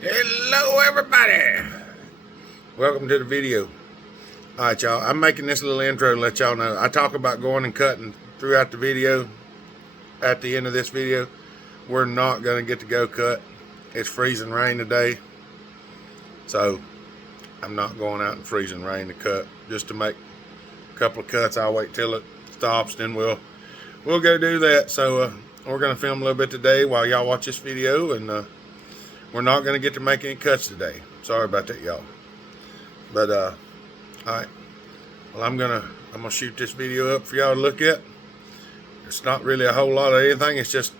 Hello everybody, welcome to the video. Alright y'all, I'm making this little intro to let y'all know I talk about going and cutting throughout the video. At the end of this video, we're not going to get to go cut. It's freezing rain today, so I'm not going out in freezing rain to cut. Just to make a couple of cuts, I'll wait till it stops, then we'll go do that. So we're going to film a little bit today while y'all watch this video, and we're not going to get to make any cuts today. Sorry about that, y'all. But all right. Well, I'm gonna shoot this video up for y'all to look at. It's not really a whole lot of anything. It's just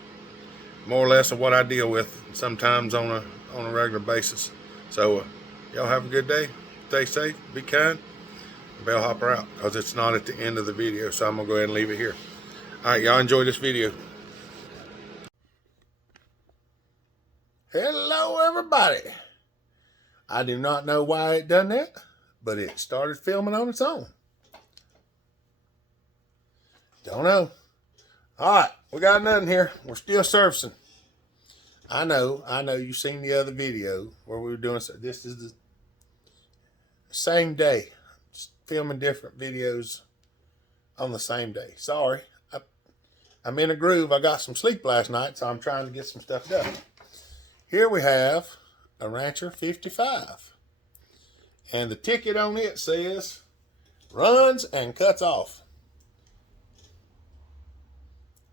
more or less of what I deal with sometimes on a regular basis. So y'all have a good day. Stay safe. Be kind. Bellhopper out, because it's not at the end of the video. So I'm gonna go ahead and leave it here. All right, y'all enjoy this video. Hello, everybody. I do not know why it done that, but it started filming on its own. Don't know. All right, we got nothing here. We're still servicing. I know you've seen the other video where we were doing so. This is the same day. Just filming different videos on the same day. Sorry. I'm in a groove. I got some sleep last night, so I'm trying to get some stuff done. Here we have a Rancher 55. And the ticket on it says, runs and cuts off.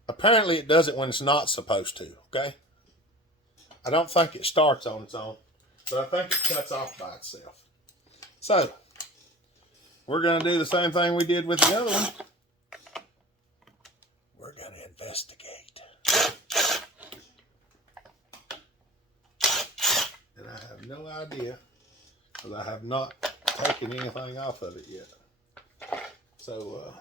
Apparently it does it when it's not supposed to, okay? I don't think it starts on its own, but I think it cuts off by itself. So, we're going to do the same thing we did with the other one. We're going to investigate. And I have no idea, because I have not taken anything off of it yet. So,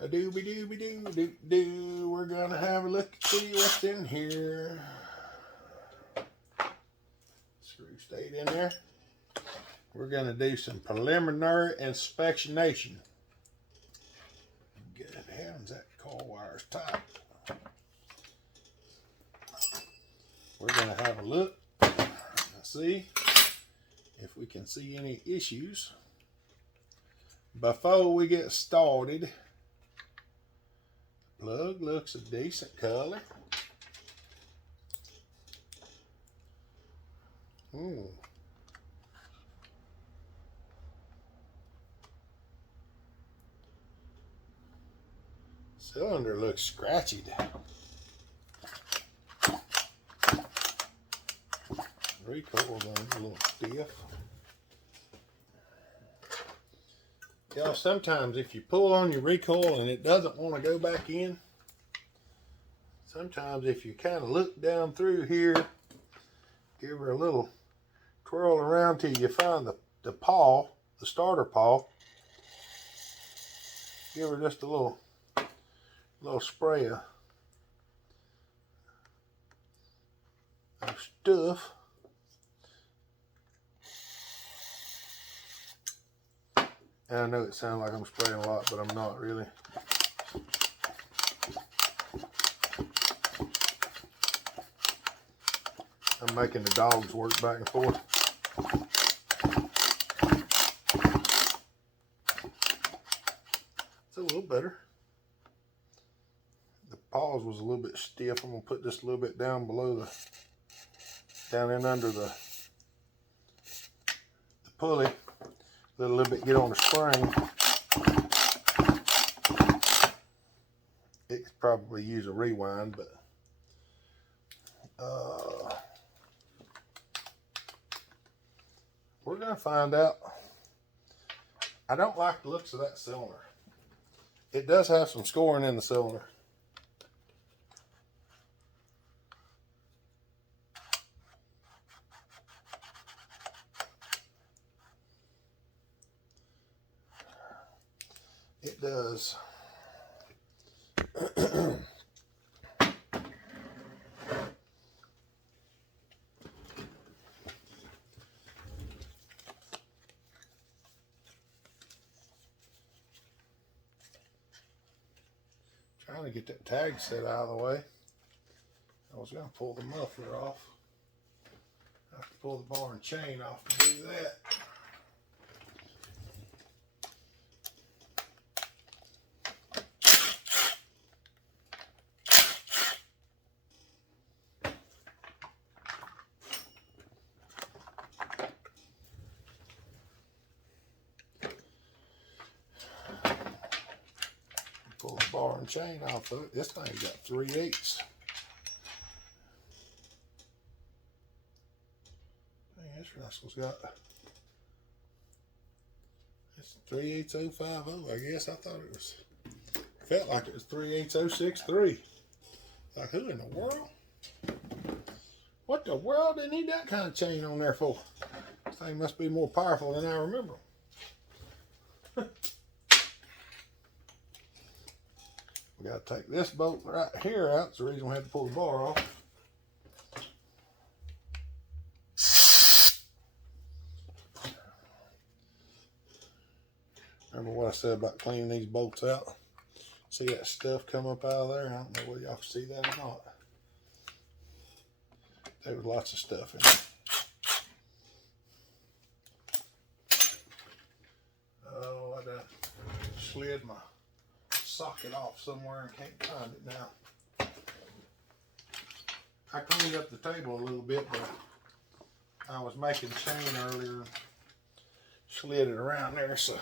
a-dooby-dooby-doo-doo-doo. We're going to have a look and see what's in here. Screw stayed in there. We're going to do some preliminary inspectionation. Good heavens, that coil wire's tight. We're going to have a look and see if we can see any issues before we get started. Plug looks a decent color. Cylinder looks scratchy. Recoil's on a little stiff. Y'all, sometimes if you pull on your recoil and it doesn't want to go back in, sometimes if you kind of look down through here, give her a little twirl around till you find the pawl, the starter pawl, give her just a little spray of stuff. And I know it sounds like I'm spraying a lot, but I'm not really. I'm making the dogs work back and forth. It's a little better. The paws was a little bit stiff. I'm gonna put this a little bit down below down in under the pulley. Let a little bit get on the spring. It could probably use a rewind, but we're gonna find out. I don't like the looks of that cylinder. It does have some scoring in the cylinder. It does. Trying to get that tag set out of the way. I was going to pull the muffler off. pull the bar and chain off to do that. Pull the bar and chain off of it. This thing's got 3/8. This rascal's got, it's 3/8,050. I guess I thought it was, felt like it was 3/8,063. Like, who in the world? What the world they need that kind of chain on there for? This thing must be more powerful than I remember. We got to take this bolt right here out. That's the reason we had to pull the bar off. Remember what I said about cleaning these bolts out? See that stuff come up out of there? I don't know whether y'all can see that or not. There was lots of stuff in there. Oh, I done slid my socket off somewhere and can't find it now. I cleaned up the table a little bit, but I was making chain earlier, slid it around there, so it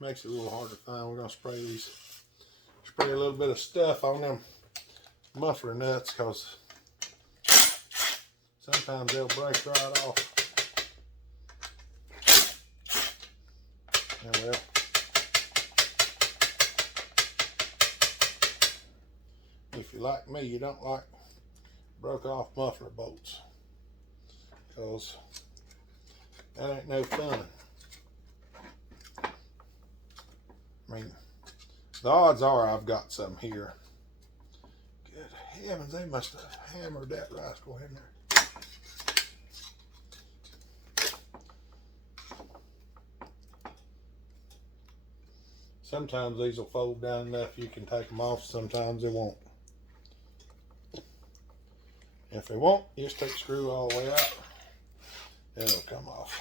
makes it a little hard to find. We're gonna spray a little bit of stuff on them muffler nuts, because sometimes they'll break right off. And well, if you're like me, you don't like broke off muffler bolts, because that ain't no fun. I mean, the odds are I've got some here. Good heavens, they must have hammered that rascal in there. Sometimes these will fold down enough you can take them off, sometimes they won't. If they won't, you just take the screw all the way out, and it'll come off.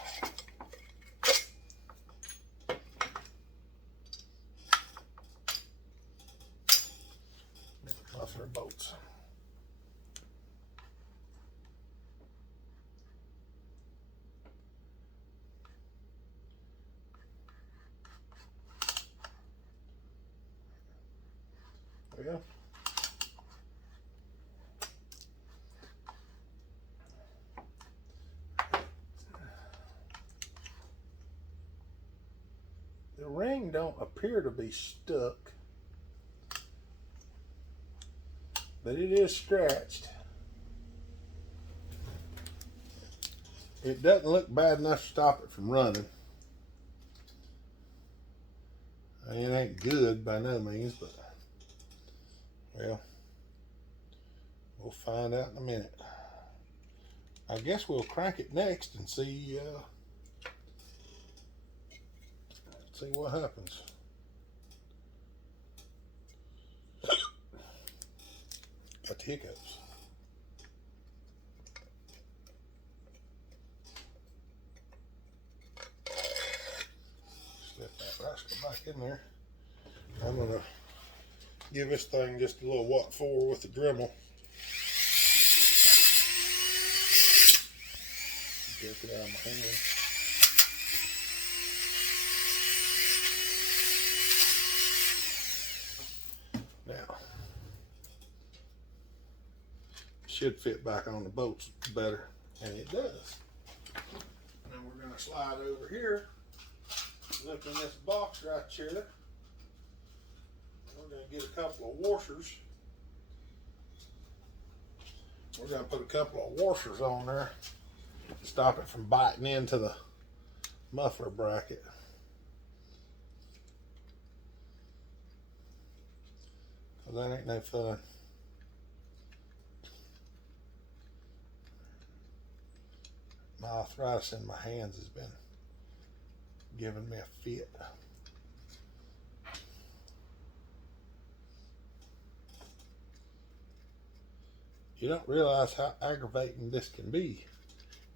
Muffler bolts. There we go. The ring don't appear to be stuck, but it is scratched. It doesn't look bad enough to stop it from running. It ain't good by no means, but well, we'll find out in a minute. I guess we'll crank it next and see what happens. Got the hiccups. Slip that rascal back in there. I'm gonna give this thing just a little watt 4 with the Dremel. Get it out of my hand. Now, should fit back on the bolts better, and it does. Now we're going to slide over here, look in this box right here. We're going to get a couple of washers. We're going to put a couple of washers on there to stop it from biting into the muffler bracket. That ain't no fun. My arthritis in my hands has been giving me a fit. You don't realize how aggravating this can be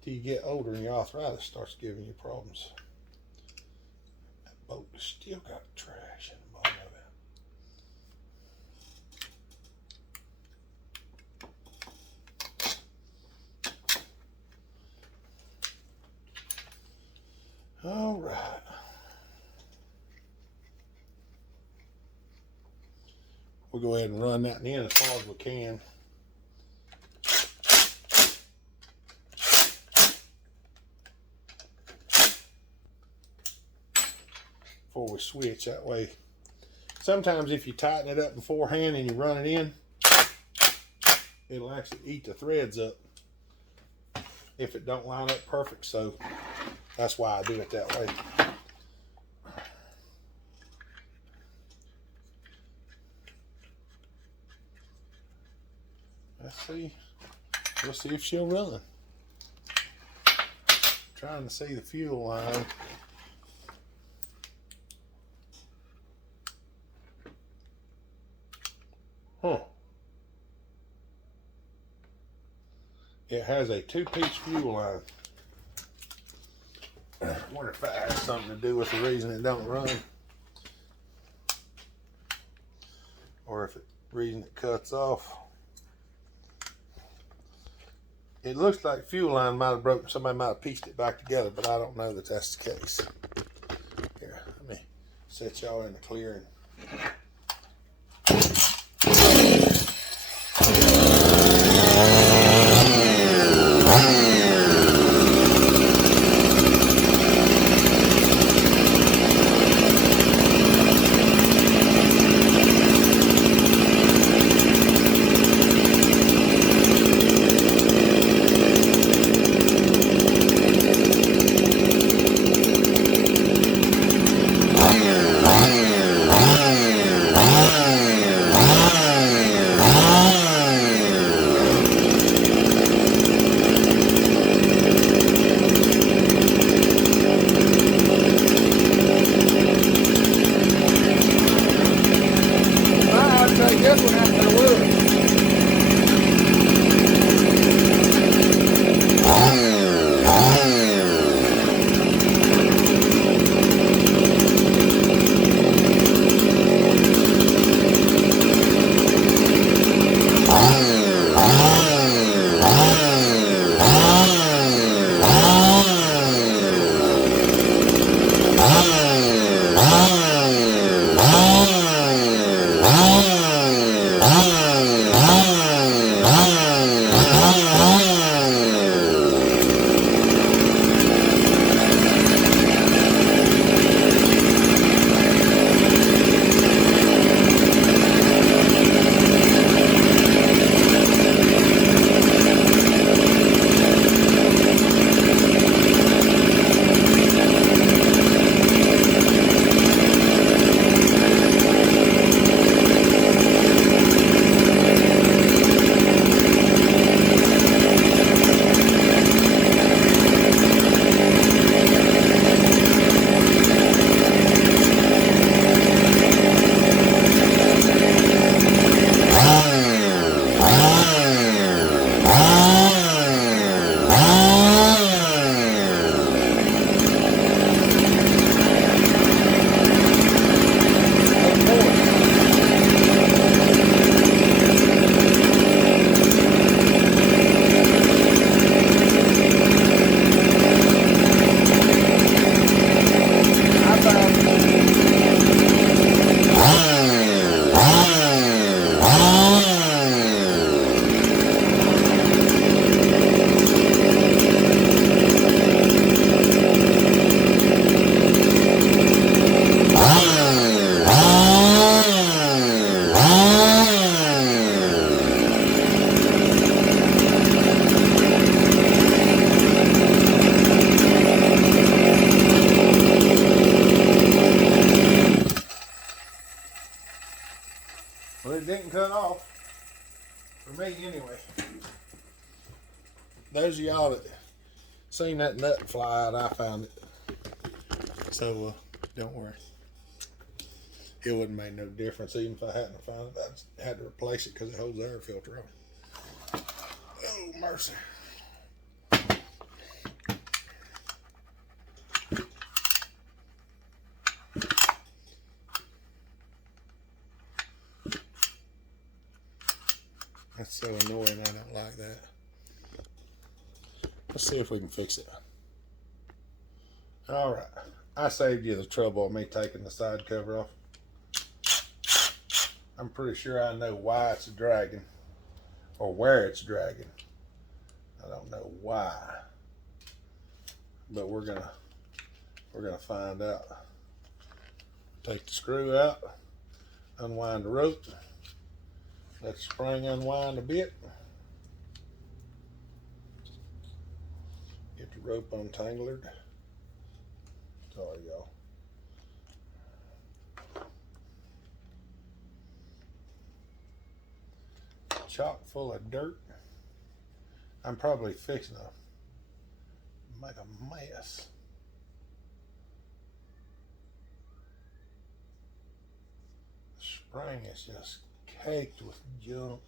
till you get older and your arthritis starts giving you problems. That bolt has still got trash in the bottom of it. All right. We'll go ahead and run that in as far as we can. Before we switch, that way. Sometimes if you tighten it up beforehand and you run it in, it'll actually eat the threads up if it don't line up perfect. So that's why I do it that way. Let's see. We'll see if she'll run. Trying to see the fuel line. Huh. It has a 2-piece fuel line. I wonder if that has something to do with the reason it don't run. Or if the reason it cuts off. It looks like fuel line might have broken. Somebody might have pieced it back together, but I don't know that that's the case. Here, let me set y'all in the clearing. Well, it didn't cut off. For me, anyway. Those of y'all that seen that nut fly out, I found it. So, don't worry. It wouldn't make no difference even if I hadn't found it. I had to replace it because it holds the air filter on. Oh, mercy. That's so annoying. I don't like that. Let's see if we can fix it. All right. I saved you the trouble of me taking the side cover off. I'm pretty sure I know why it's dragging, or where it's dragging. I don't know why, but we're gonna find out. Take the screw out, unwind the rope, let the spring unwind a bit, get the rope untangled. Sorry, y'all. Chock full of dirt. I'm probably fixing to make a mess. The spring is just caked with junk.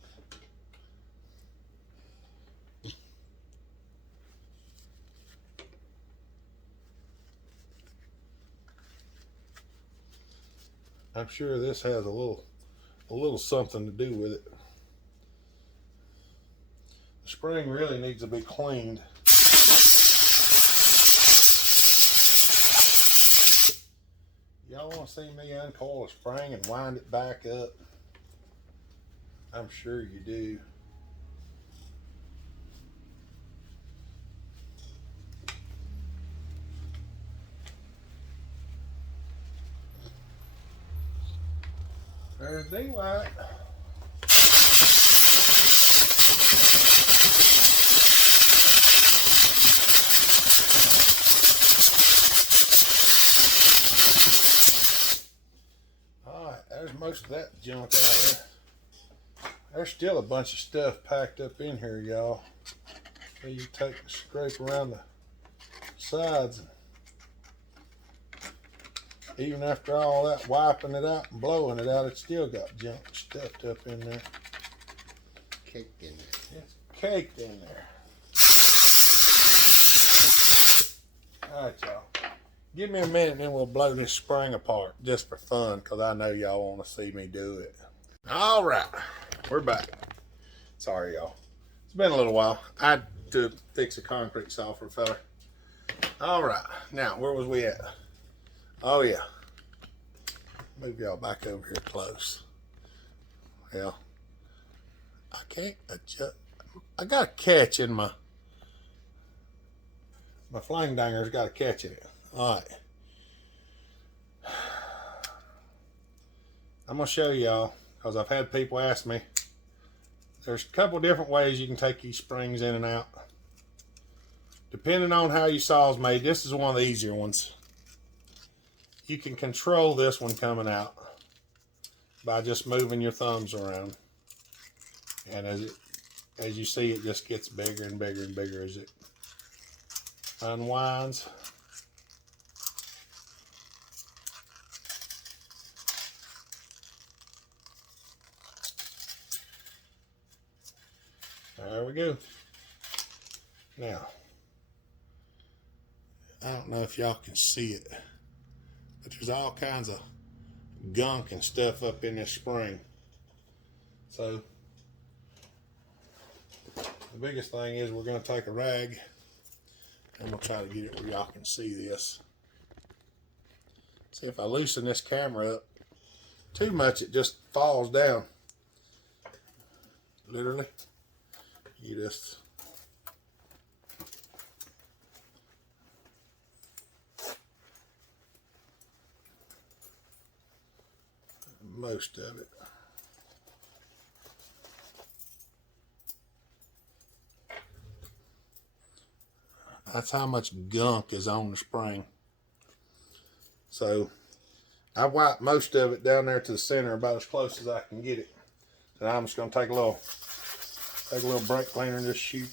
I'm sure this has a little something to do with it. The spring really needs to be cleaned. Y'all want to see me uncoil a spring and wind it back up? I'm sure you do. There's daylight. There's most of that junk out there. There's still a bunch of stuff packed up in here, y'all. So you take and scrape around the sides. Even after all that wiping it out and blowing it out, it's still got junk stuffed up in there. Caked in there. It's caked in there. Alright, y'all. Give me a minute and then we'll blow this spring apart just for fun, because I know y'all want to see me do it. All right, we're back. Sorry, y'all. It's been a little while. I had to fix a concrete saw for a fella. All right, now where was we at? Oh yeah. Move y'all back over here close. Well, I can't adjust. I got a catch in my flame danger's got a catch in it. All right, I'm gonna show y'all, because I've had people ask me. There's a couple different ways you can take these springs in and out, depending on how your saw's made. This is one of the easier ones. You can control this one coming out by just moving your thumbs around, and as you see, it just gets bigger and bigger and bigger as it unwinds. There we go. Now, I don't know if y'all can see it, but there's all kinds of gunk and stuff up in this spring. So, the biggest thing is we're going to take a rag and we'll try to get it where y'all can see this. See, if I loosen this camera up too much, it just falls down. Literally. You just most of it. That's how much gunk is on the spring. So I wiped most of it down there to the center about as close as I can get it. And I'm just going to take a little brake cleaner and just shoot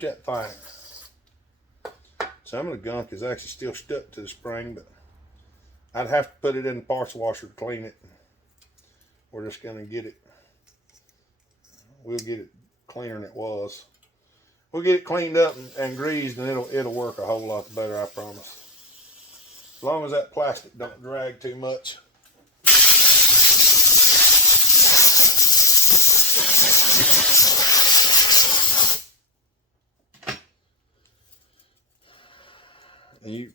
that thing. Some of the gunk is actually still stuck to the spring, but I'd have to put it in the parts washer to clean it. We're just going to get it. We'll get it cleaner than it was. We'll get it cleaned up and greased, and it'll work a whole lot better, I promise. As long as that plastic don't drag too much. And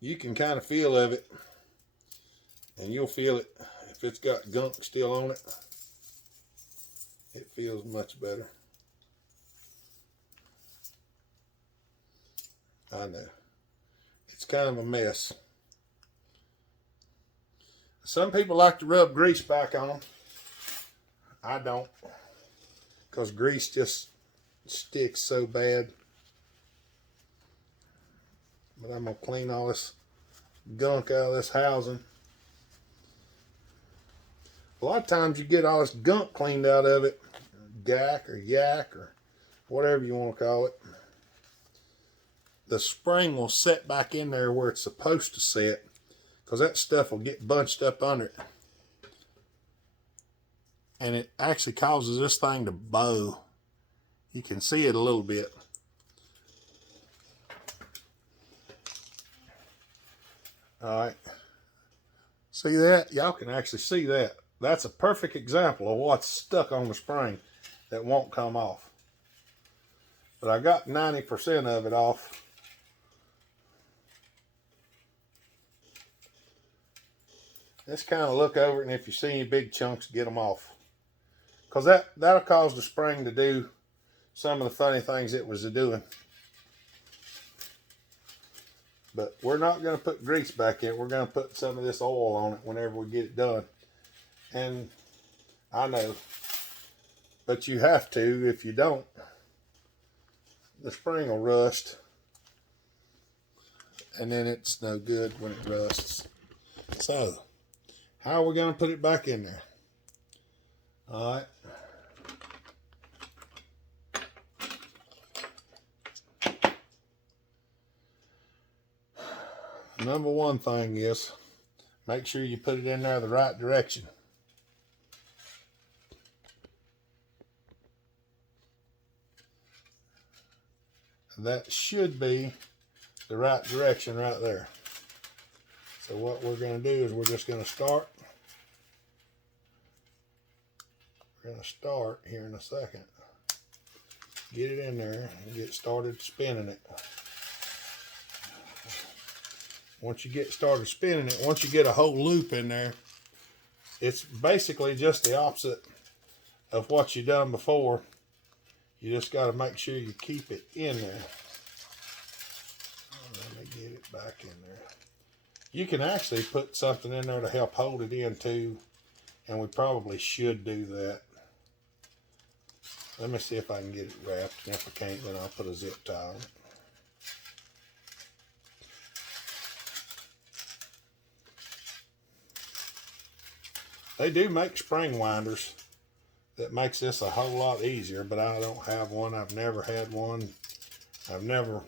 you can kind of feel of it, and you'll feel it if it's got gunk still on it. It feels much better. I know. It's kind of a mess. Some people like to rub grease back on them. I don't, because grease just sticks so bad. But I'm going to clean all this gunk out of this housing. A lot of times you get all this gunk cleaned out of it, gack or yak or whatever you want to call it. The spring will set back in there where it's supposed to set, because that stuff will get bunched up under it. And it actually causes this thing to bow. You can see it a little bit. Alright. See that? Y'all can actually see that. That's a perfect example of what's stuck on the spring that won't come off. But I got 90% of it off. Just kind of look over it, and if you see any big chunks, get them off. Because that'll cause the spring to do some of the funny things it was doing. But we're not going to put grease back in. We're going to put some of this oil on it whenever we get it done. And I know, but you have to. If you don't, the spring will rust. And then it's no good when it rusts. So, how are we going to put it back in there? All right. Number one thing is, make sure you put it in there the right direction. That should be the right direction right there. So what we're going to do is we're just going to start. We're going to start here in a second. Get it in there and get started spinning it. Once you get started spinning it, once you get a whole loop in there, it's basically just the opposite of what you've done before. You just got to make sure you keep it in there. Let me get it back in there. You can actually put something in there to help hold it in too, and we probably should do that. Let me see if I can get it wrapped, and if I can't, then I'll put a zip tie on it. They do make spring winders that makes this a whole lot easier, but I don't have one. I've never had one. I've never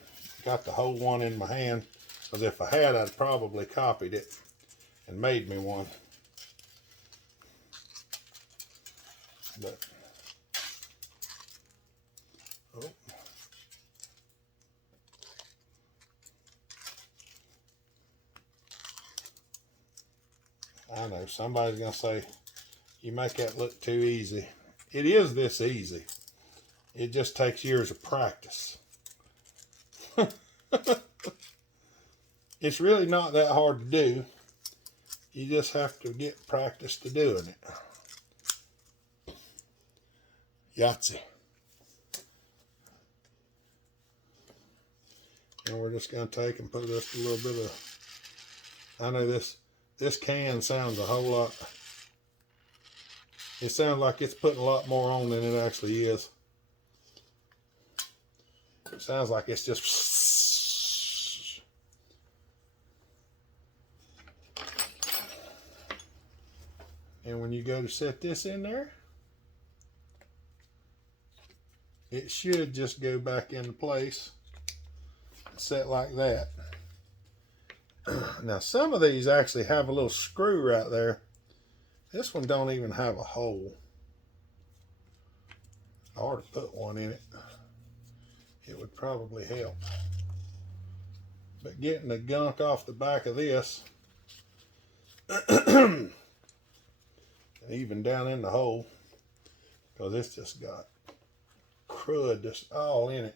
got the whole one in my hand, because if I had, I'd probably copied it and made me one. But oh. I know somebody's gonna say you make that look too easy. It is this easy. It just takes years of practice. It's really not that hard to do. You just have to get practice to doing it. Yahtzee. And we're just going to take and put just a little bit of, I know this can sounds a whole lot, it sounds like it's putting a lot more on than it actually is. It sounds like it's just, and when you go to set this in there, it should just go back into place, set like that. Now some of these actually have a little screw right there. This one don't even have a hole. I ought to put one in it. It would probably help. But getting the gunk off the back of this, even down in the hole, because it's just got crud just all in it.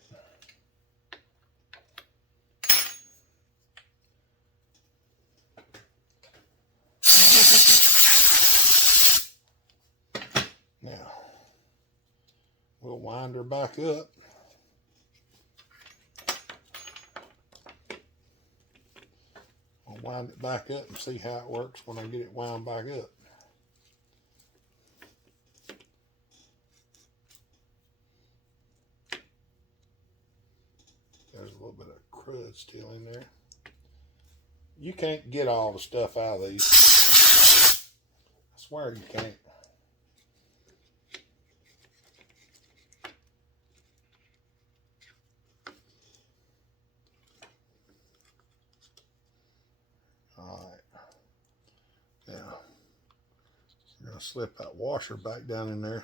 Now, we'll wind her back up. I'll wind it back up and see how it works when I get it wound back up. There's a little bit of crud still in there. You can't get all the stuff out of these. I swear you can't. Alright. Now, I'm going to slip that washer back down in there.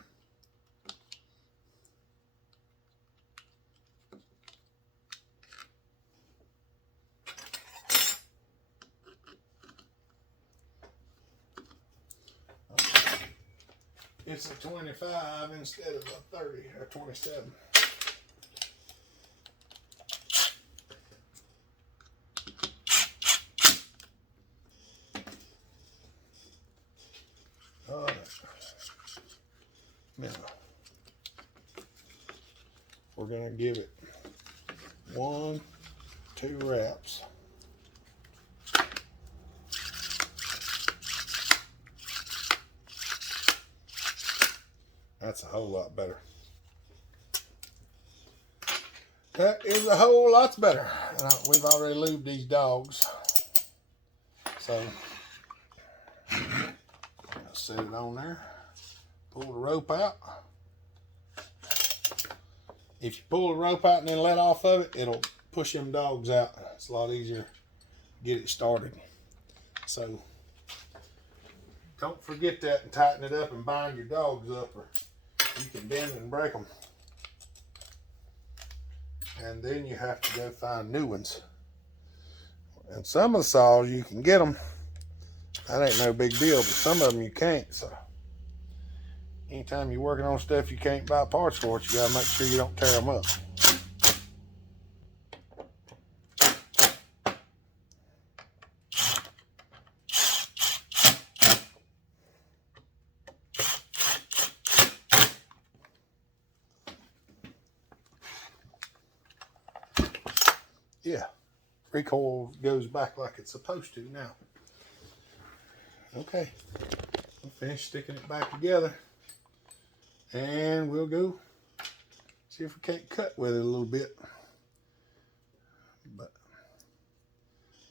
It's a 25 instead of a 30 or 27. All right. Now, we're going to give it 1, 2 wraps. That's a whole lot better. That is a whole lot better. We've already lubed these dogs. So, set it on there. Pull the rope out. If you pull the rope out and then let off of it, it'll push them dogs out. It's a lot easier to get it started. So, don't forget that and tighten it up and bind your dogs up, or you can bend and break them. And then you have to go find new ones. And some of the saws you can get them. That ain't no big deal, but some of them you can't. So anytime you're working on stuff you can't buy parts for, you gotta make sure you don't tear them up. Yeah, recoil goes back like it's supposed to now. Okay, I'll finish sticking it back together, and we'll go see if we can't cut with it a little bit. But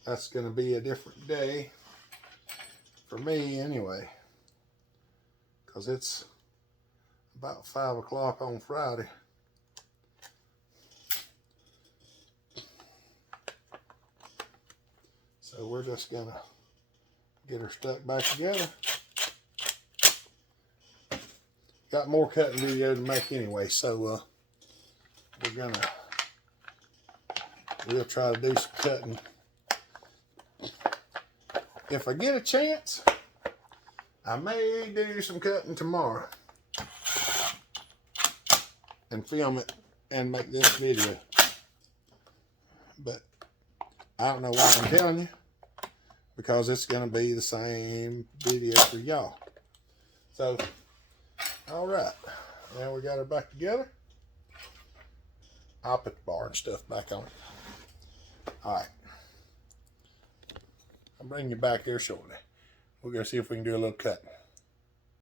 that's going to be a different day for me anyway, because it's about 5 o'clock on Friday. So we're just going to get her stuck back together. Got more cutting video to make anyway, so we'll try to do some cutting. If I get a chance, I may do some cutting tomorrow and film it and make this video. But I don't know why I'm telling you, because it's going to be the same video for y'all. So, all right, now we got her back together. I'll put the bar and stuff back on. All right, I'll bring you back there shortly. We're going to see if we can do a little cutting.